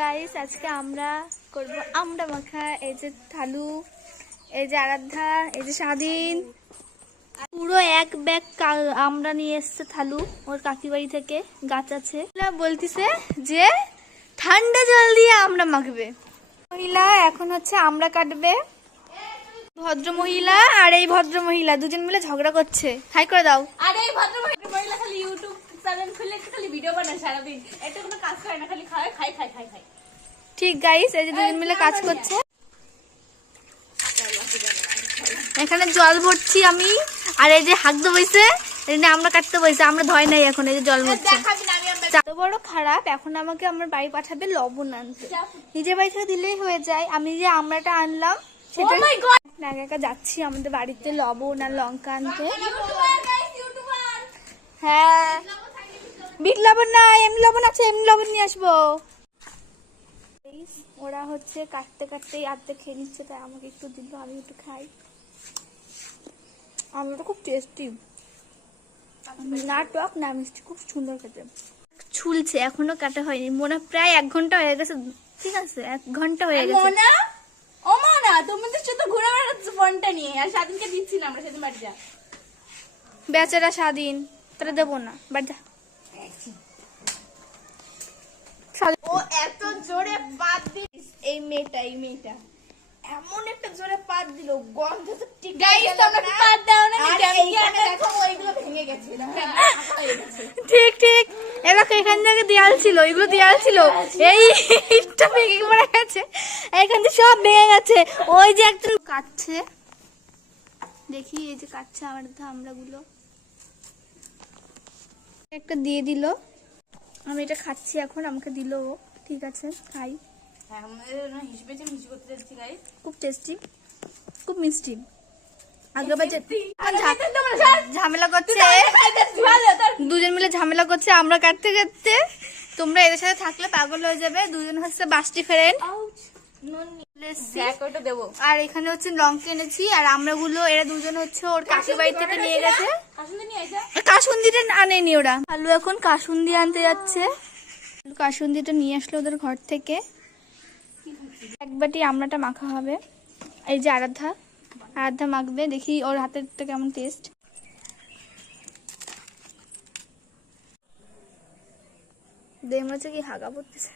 Guys, আজকে আমরা করব আমড়া মাখা। এই যে থালু, এই যে আরাধ্যা, এই যে স্বাধীন, পুরো এক ব্যাগ আমড়া নিয়ে এসছে থালু ওর কাকি বাড়ি থেকে, গাছ আছে। বলতিছে যে ঠান্ডা জল দিয়ে আমড়া মাখবে। মহিলা এখন হচ্ছে আমড়া কাটবে। ভদ্র মহিলা আর এই ভদ্র মহিলা দুজন মিলে ঝগড়া করছে। হাই করে দাও। আর এই ভদ্র মহিলা খালি ইউটিউব চ্যানেল খুলে খালি ভিডিও বানায় সারাদিন, এটা কোনো কাজ করে না, খালি খায় খায় খায় খায় খায়। ঠিক গাইস, এই যে দুজন মিলে কাজ করছে। এখানে জল ভরছি আমি, আর এই যে হাঁকতে বইছে, আমরা কাটতে বইছে, আমরা ধয় নাই এখন। এই যে জল ভরছে। এত বড় খারাপ, এখন আমাকে আমার বাড়ি পাঠাবে লবণ আনতে। নিজের বাড়ি থেকে দিলেই হয়ে যায়। আমি যে আমড়াটা আনলাম সেটা একা একা যাচ্ছি আমাদের বাড়িতে লবণ আর লঙ্কা আনতে। হ্যাঁ, বিট লবণ না, এমনি লবণ আছে, এমনি লবণ নিয়ে আসবো। ওরা হচ্ছে কাটতে কাটতেই আধতে খেয়ে নিচ্ছে, তাই আমাকে একটু দিল, আমি একটু খাই। আমটা খুব টেস্টি, না টক না মিষ্টি, খুব সুন্দর খেতে। ছুলছে, এখনো কাটা হয়নি, মনে প্রায় 1 ঘন্টা হয়ে গেছে। ঠিক আছে, 1 ঘন্টা হয়ে গেছে। ও মা না, তোমাদের সাথে ঘুরে বেড়াচ্ছ ফোনটা নিয়ে, আর স্বাধীনকে দিচ্ছি না আমরা, সেদিন বাড়ি যা। বেচারা স্বাধীন, তারা দেবো না, বাড়ি যা। ও এত জোরে পাত দিস, এই মেয়েটা এমন একটা জোরে পাত দিল, গন্ধ তো ঠিক গাইস, তোমরা পাত দাও না, এইখানে দেখো ওইগুলো ভেঙে গেছে। ঠিক ঠিক, এবার এখান থেকে দেয়াল ছিল, এগুলো দেয়াল ছিল, এই ইটটা ভেঙে পড়ে গেছে, এখান থেকে সব ভেঙে গেছে। ওই যে একজন কাটছে, দেখি এই যে কাটছে আমার আমড়াগুলো, একটা দিয়ে দিল, আমি এটা খাচ্ছি এখন, আমাকে দিল ও। ঠিক আছে, খাই। খুব টেস্টি, খুব মিষ্টি। ঝামেলা করছে, দুজন মিলে ঝামেলা করছে আমরা কাটতে কাটতে। তোমরা এদের সাথে থাকলে পাগল হয়ে যাবে। দুজন হচ্ছে বাস্টি ফ্রেন্ড। আর এখানে হচ্ছে লঙ্কা এনেছি, আর আমরা গুলো এরা দুজন হচ্ছে ওর কাকি বাড়ি থেকে নিয়ে গেছে। কাসুন্দিটা আনেনি ওরা। আলু এখন কাসুন্দি আনতে যাচ্ছে, কাসুন্দিটা নিয়ে আসলো ওদের ঘর থেকে। এক বাটি আমড়াটা মাখা হবে। এই যে আরাধ্যা মাখবে, দেখি ওর হাতেরটা কেমন টেস্ট। দেখে মনে হচ্ছে কি হাগা পড়তেছে।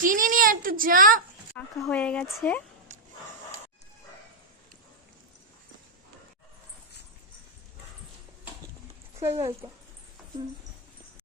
চিনি নিয়ে একটু যা। মাখা হয়ে গেছে। সেই হয়েছে।